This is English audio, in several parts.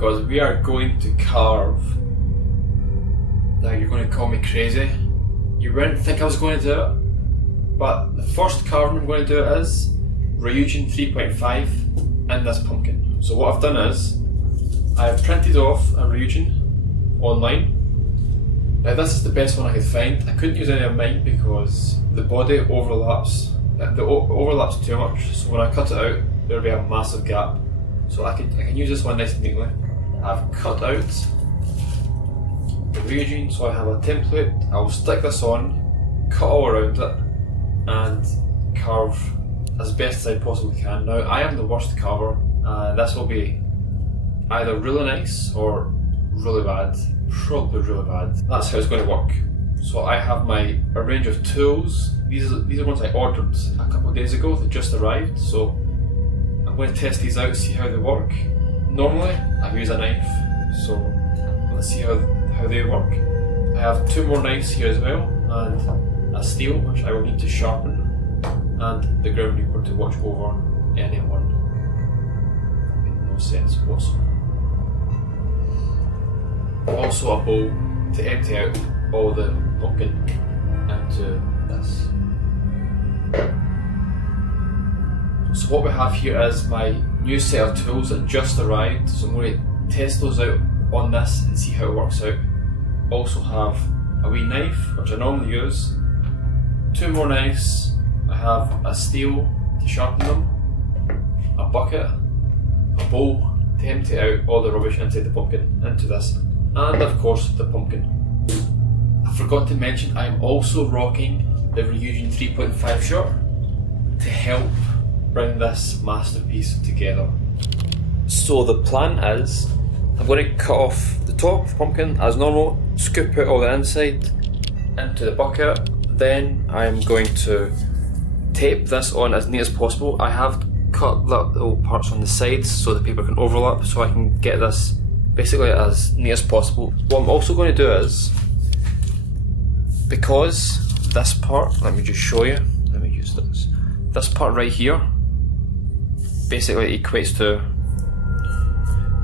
because we are going to carve. Now you're going to call me crazy. You wouldn't think I was going to do it, but the first carving I'm going to do is Ryujin 3.5 in this pumpkin. So what I've done is, I've printed off a Ryujin online. Now this is the best one I could find. I couldn't use any of mine because the body overlaps. It overlaps too much, so when I cut it out, there'll be a massive gap. So I can use this one nice and neatly. I've cut out the Ryujin, so I have a template. I'll stick this on, cut all around it, and carve as best as I possibly can. Now I am the worst carver, and this will be either really nice or really bad. Probably really bad. That's how it's going to work. So I have a range of tools. These are ones I ordered a couple of days ago that just arrived. So I'm going to test these out, see how they work. Normally I use a knife, so let's see how they work. I have 2 more knives here as well, and a steel which I will need to sharpen, and the ground reaper to watch over anyone. Made no sense whatsoever. Also a bowl to empty out all the pumpkin into this. So what we have here is my new set of tools that just arrived, so I'm going to test those out on this and see how it works out. Also have a wee knife which I normally use, 2 more knives, I have a steel to sharpen them, a bucket, a bowl to empty out all the rubbish inside the pumpkin into this, and of course the pumpkin. I forgot to mention I'm also rocking the Ryujin 3.5 shirt to help bring this masterpiece together. So the plan is, I'm going to cut off the top of the pumpkin as normal, scoop out all the inside into the bucket, then I'm going to tape this on as neat as possible. I have cut little parts on the sides so the paper can overlap, so I can get this basically as neat as possible. What I'm also going to do is, because this part, let me just show you, let me use this part right here basically equates to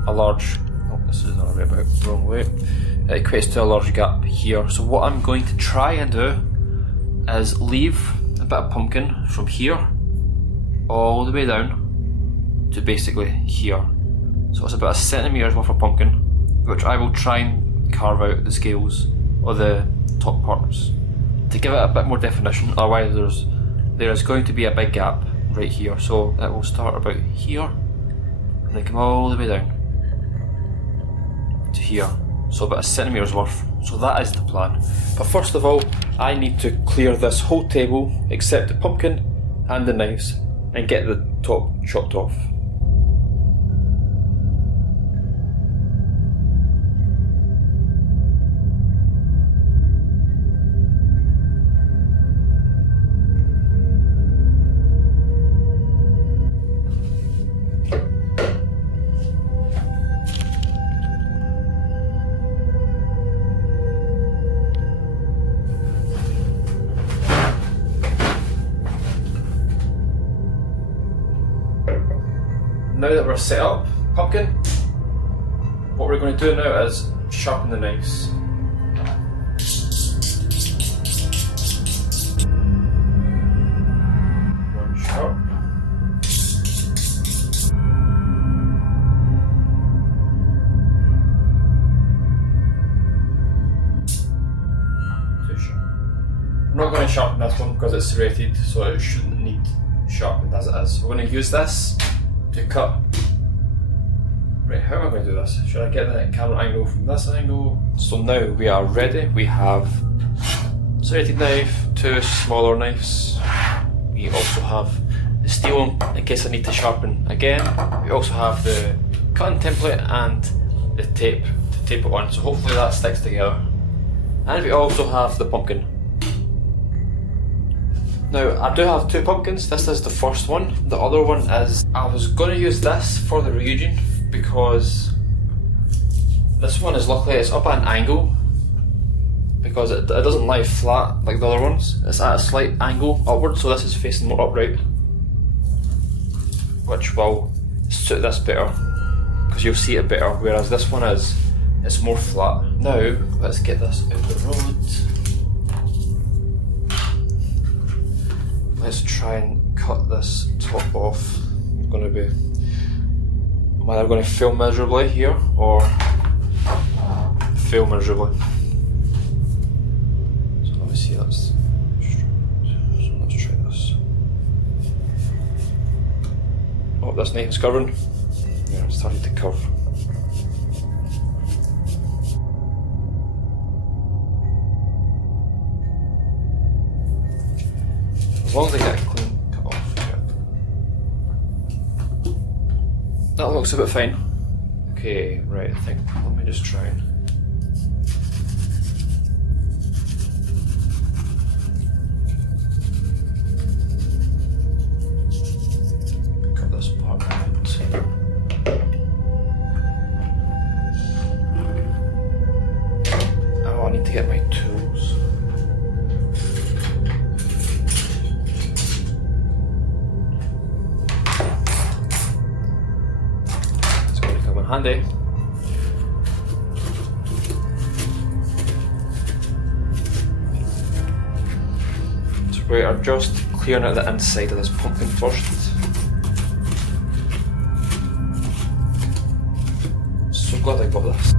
a large, oh this is not right about wrong way, it equates to a large gap here. So what I'm going to try and do is leave a bit of pumpkin from here all the way down to basically here. So it's about 1 centimetre worth of pumpkin, which I will try and carve out the scales or the top parts to give it a bit more definition. Otherwise there is going to be a big gap right here. So it will start about here and then come all the way down to here. So about 1 centimetre's worth. So that is the plan. But first of all, I need to clear this whole table except the pumpkin and the knives and get the top chopped off. Now that we're set up, pumpkin, what we're going to do now is sharpen the knives. One sharp. Two sharp. I'm not going to sharpen this one because it's serrated, so it shouldn't need sharpened as it is. We're going to use this to cut. Right, how am I going to do this? Should I get the camera angle from this angle? So now we are ready. We have serrated knife, 2 smaller knives. We also have the steel in case I need to sharpen again. We also have the cutting template and the tape to tape it on, so hopefully that sticks together. And we also have the pumpkin. Now I do have 2 pumpkins. This is the first one. The other one is, I was going to use this for the Ryujin because this one is luckily it's up at an angle because it doesn't lie flat like the other ones. It's at a slight angle upwards, so this is facing more upright, which will suit this better because you'll see it better, whereas this one it's more flat. Now, let's get this out the road. Let's try and cut this top off. I'm going to be, I'm either going to fail miserably here or fail miserably. So let me see, that's straight. So let's try this. Oh, this knife is curving. Yeah, it's starting to curve. As long as I get a clean cut off, yeah. That looks a bit fine. Okay, right, I think, let me just try and cut this part out. Oh, I need to get my tools. Handy. So we are just clearing out the inside of this pumpkin first. So glad I got this.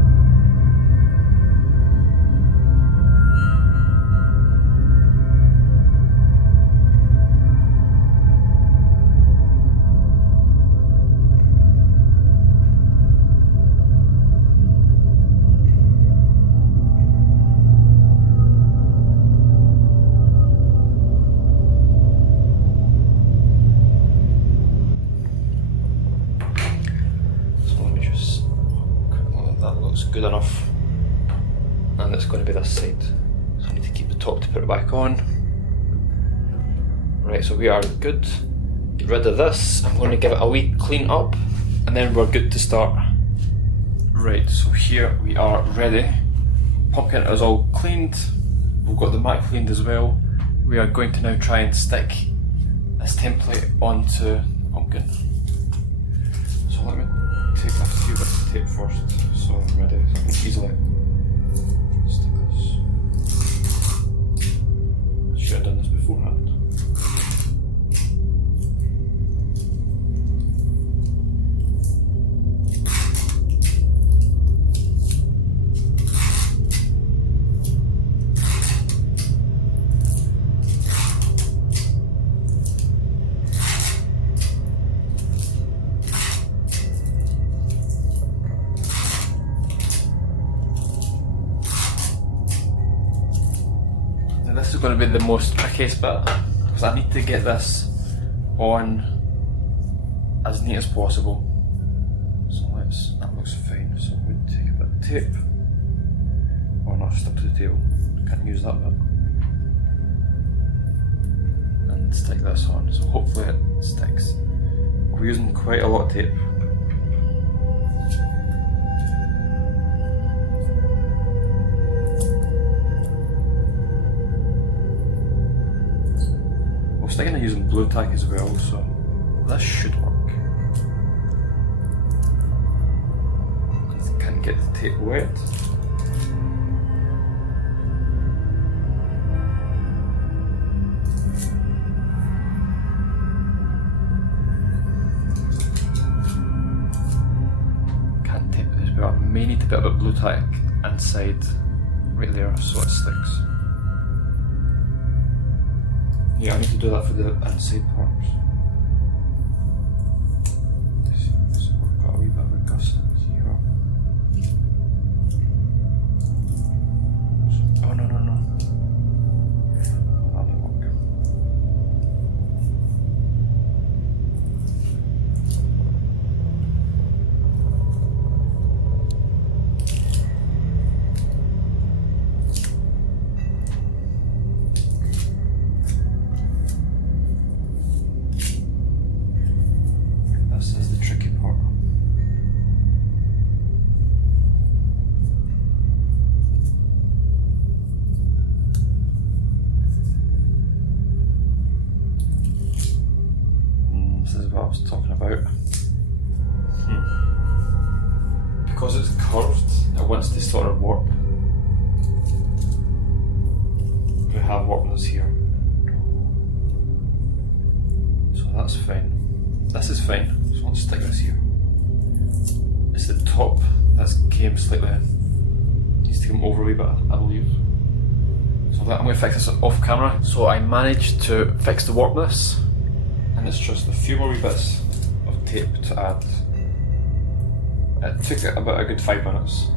Good enough, and it's going to be this side, so I need to keep the top to put it back on. Right, so we are good. Get rid of this. I'm going to give it a wee clean up and then we're good to start. Right, so here we are ready. Pumpkin is all cleaned, we've got the mat cleaned as well. We are going to now try and stick this template onto pumpkin. So let me take a few bits of tape first, so I'm ready, so I can easily stick this. Should have done this beforehand. This is going to be the most trickiest bit because I need to get this on as neat as possible. So that looks fine. So I'm going to take a bit of tape. Oh no, stuck to the table. Can't use that bit. And stick this on. So hopefully it sticks. We're using quite a lot of tape. I'm thinking of using blue tack as well, so this should work. Can't get the tape wet. Can't tape this, but I may need a bit of blue tack inside right there so it sticks. Yeah, I need to do that for the inside parts. So I've got a wee bit of a gusset here. Oh no. That didn't work. sort of warp. We have warpness here. So that's fine. This is fine, so let's stick this here. It's the top that came slightly, needs to come over a wee bit, I believe. So I'm going to fix this off camera. So I managed to fix the warpness, and it's just a few more wee bits of tape to add. It took about a good 5 minutes.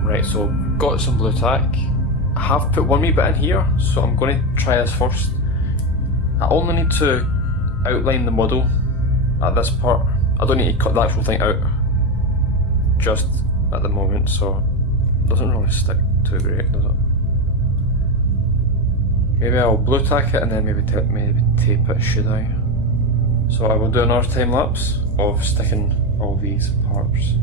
Right, so got some blue tack. I have put one wee bit in here, so I'm going to try this first. I only need to outline the model at this part. I don't need to cut the actual thing out just at the moment, so it doesn't really stick too great, does it? Maybe I'll blue tack it and then maybe tape it, should I? So I will do another time lapse of sticking all these parts.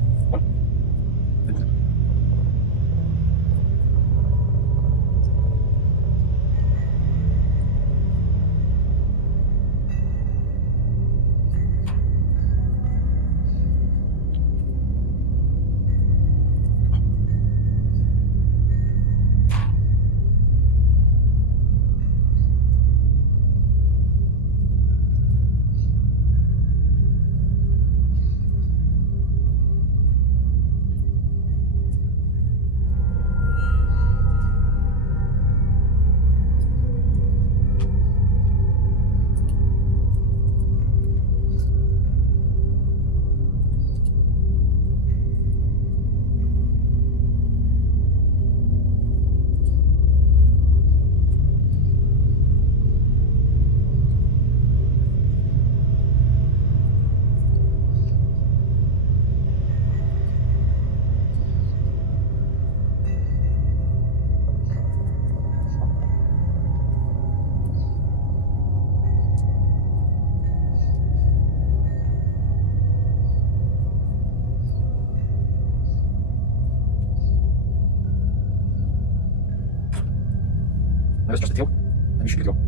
Now it's just the tail, and you should be good to go.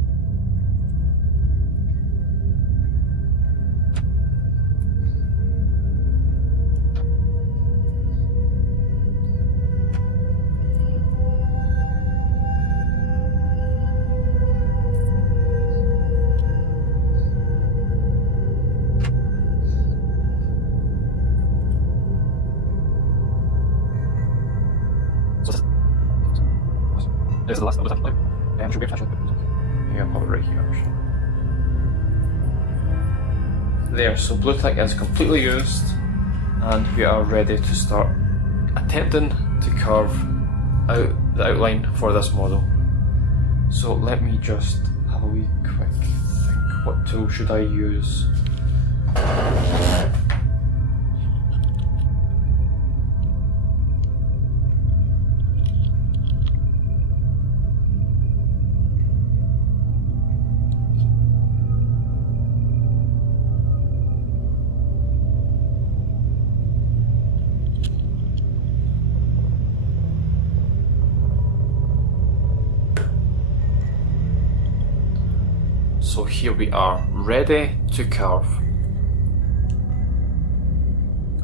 There's the last of the and should be actually yeah, I'll put it right here actually. There, so blue tack is completely used and we are ready to start attempting to carve out the outline for this model. So let me just have a wee quick think, what tool should I use? So here we are, ready to carve.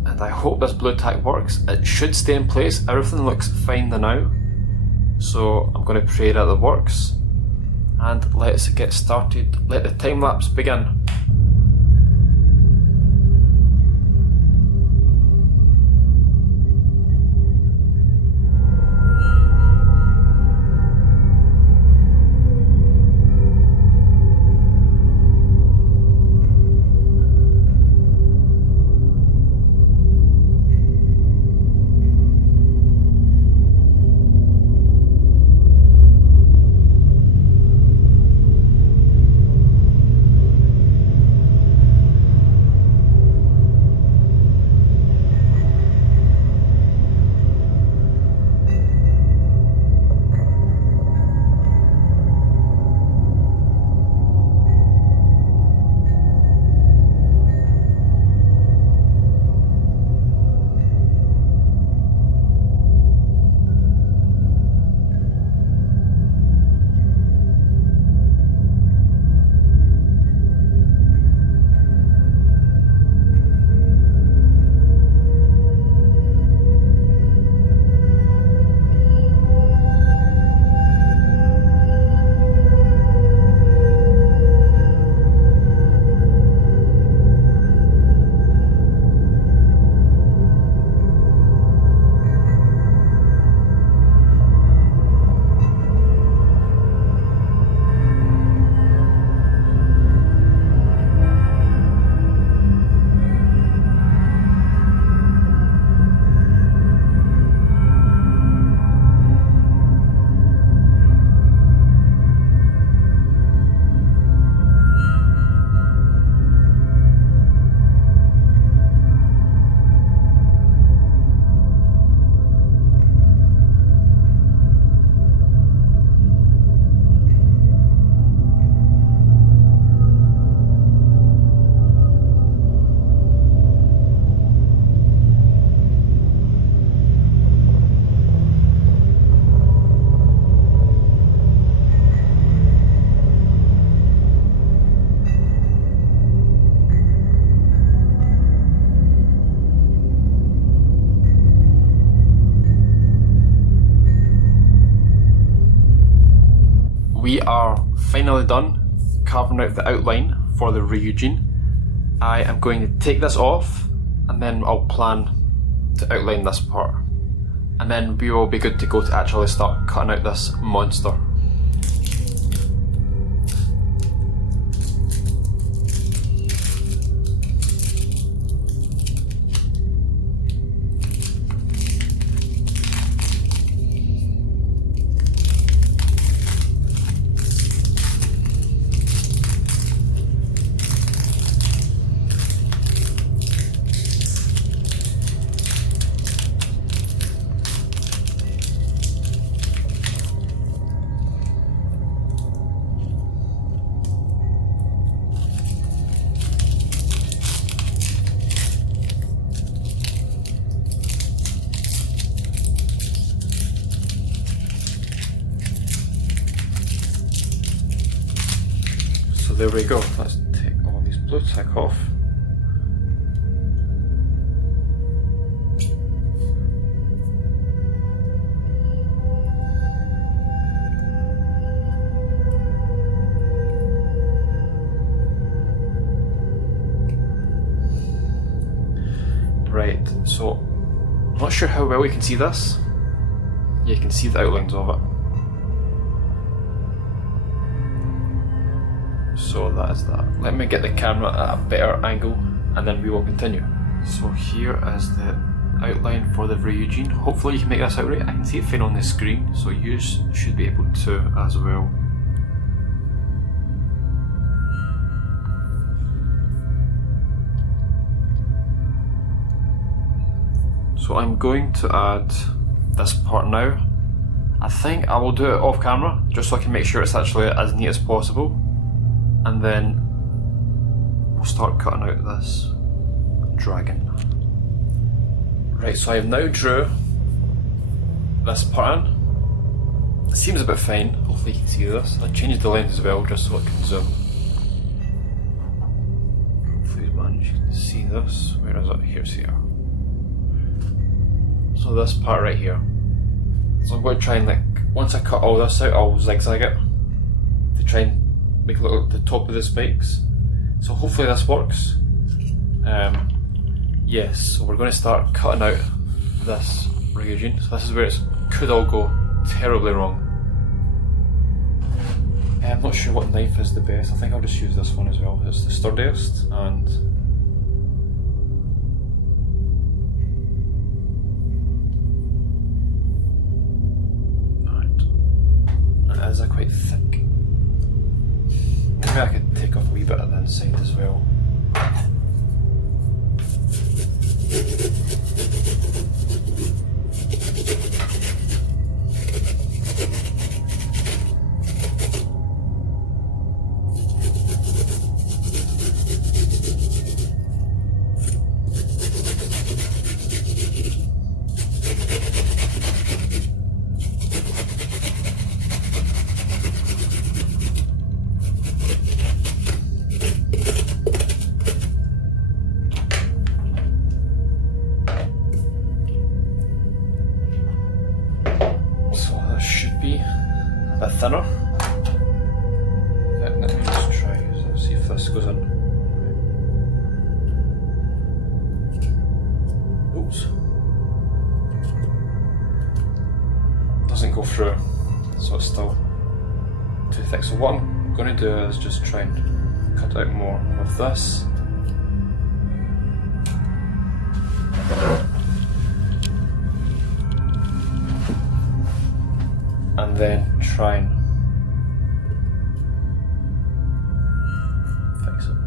And I hope this blue tack works. It should stay in place, everything looks fine now. So I'm going to pray that it works. And let's get started, let the time lapse begin. are finally done carving out the outline for the Ryujin. I am going to take this off and then I'll plan to outline this part. And then we will be good to go to actually start cutting out this monster. So there we go, let's take all these blue tack off. Right, so I'm not sure how well you can see this. Yeah, you can see the outlines of it. So that is that. Let me get the camera at a better angle and then we will continue. So here is the outline for the Ryujin. Hopefully you can make this out right. I can see it fine on the screen, so you should be able to as well. So I'm going to add this part now. I think I will do it off camera just so I can make sure it's actually as neat as possible. And then we'll start cutting out this dragon. Right, so I have now drew this part in. It seems a bit fine, hopefully you can see this. I changed the length as well just so it can zoom. Hopefully you manage to see this. Where is it? Here's here. So this part right here. So I'm going to try and, like, once I cut all this out, I'll zigzag it to try and make it look like the top of the spikes. So hopefully this works. Yes, so we're going to start cutting out this Ryujin. So this is where it could all go terribly wrong. I'm not sure what knife is the best. I think I'll just use this one as well. It's the sturdiest and it is quite thick. Maybe I could take off a wee bit of the inside as well. A bit thinner. Let me just try, let's see if this goes in. Oops. Doesn't go through, so it's still too thick. So what I'm going to do is just try and cut out more of this. And then try and fix it.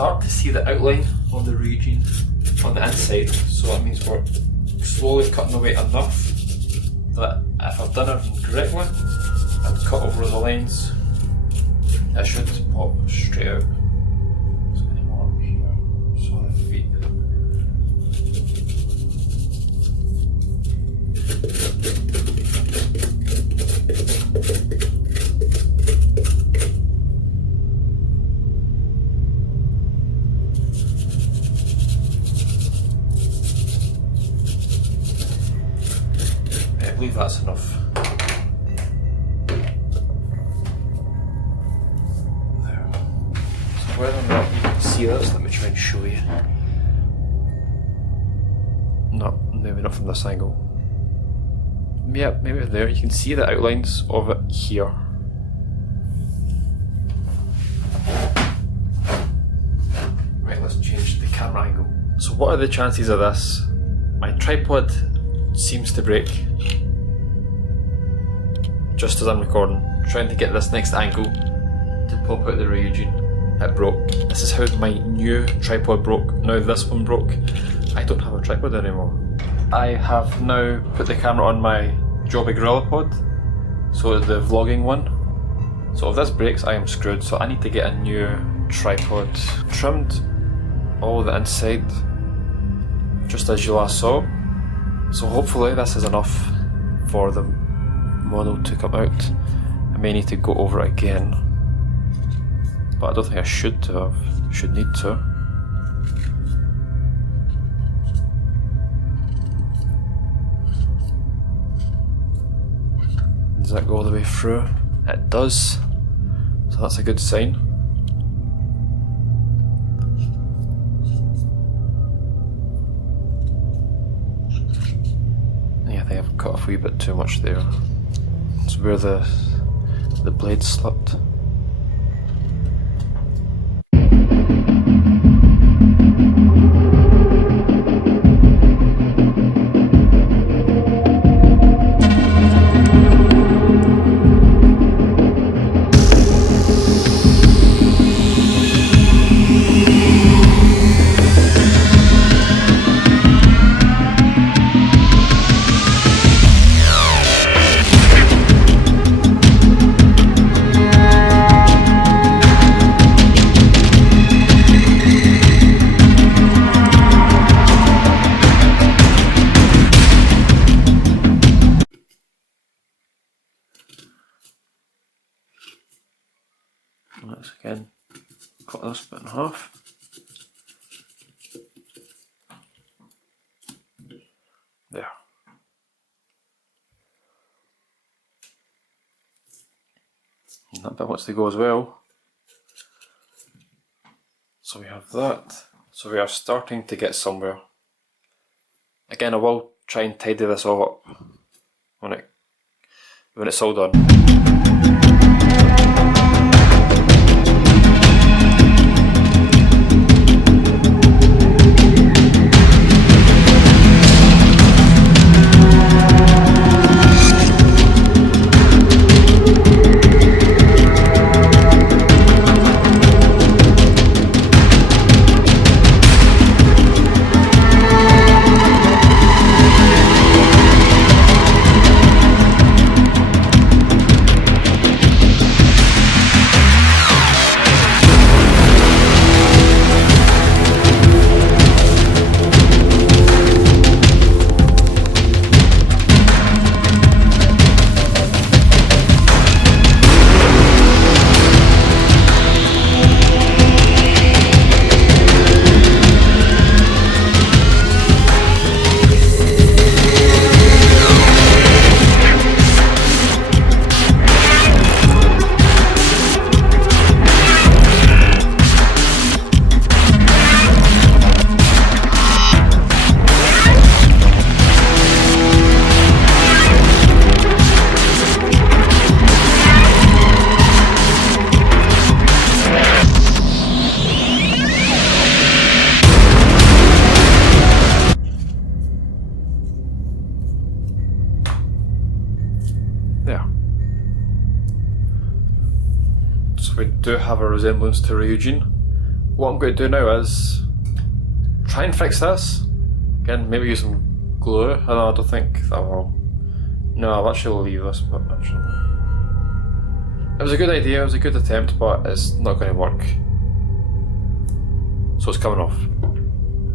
start to see the outline of the Ryujin on the inside, so that means we're slowly cutting away enough that if I've done everything correctly and cut over the lines, it should pop straight out. So any more up here, so the feet. I believe that's enough. There. So whether or not you can see this, let me try and show you. No, maybe not from this angle. Yeah, maybe there. You can see the outlines of it here. Right, let's change the camera angle. So what are the chances of this? My tripod seems to break just as I'm recording, trying to get this next angle to pop out the Ryujin. It broke. This is how my new tripod broke. Now this one broke. I don't have a tripod anymore. I have now put the camera on my Joby GorillaPod, so the vlogging one. So if this breaks, I am screwed. So I need to get a new tripod. Trimmed all the inside, just as you last saw. So hopefully this is enough for the model to come out. I may need to go over it again, but I don't think I should need to. Does that go all the way through? It does, so that's a good sign. Yeah, I think I've cut a wee bit too much there. It's where the blade slipped. Let's again cut this bit in half. There. And that bit wants to go as well. So we have that. So we are starting to get somewhere. Again, I will try and tidy this all up when it's all done. There. So we do have a resemblance to Ryujin. what I'm going to do now is try and fix this. Again, maybe use some glue. I don't think that will. No, I'll actually leave this bit actually. It was a good idea, it was a good attempt, but it's not going to work. So it's coming off.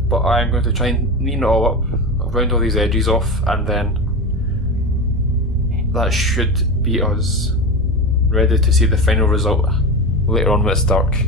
But I am going to try and neaten it all up, round all these edges off, and then that should be us ready to see the final result later on when it's dark.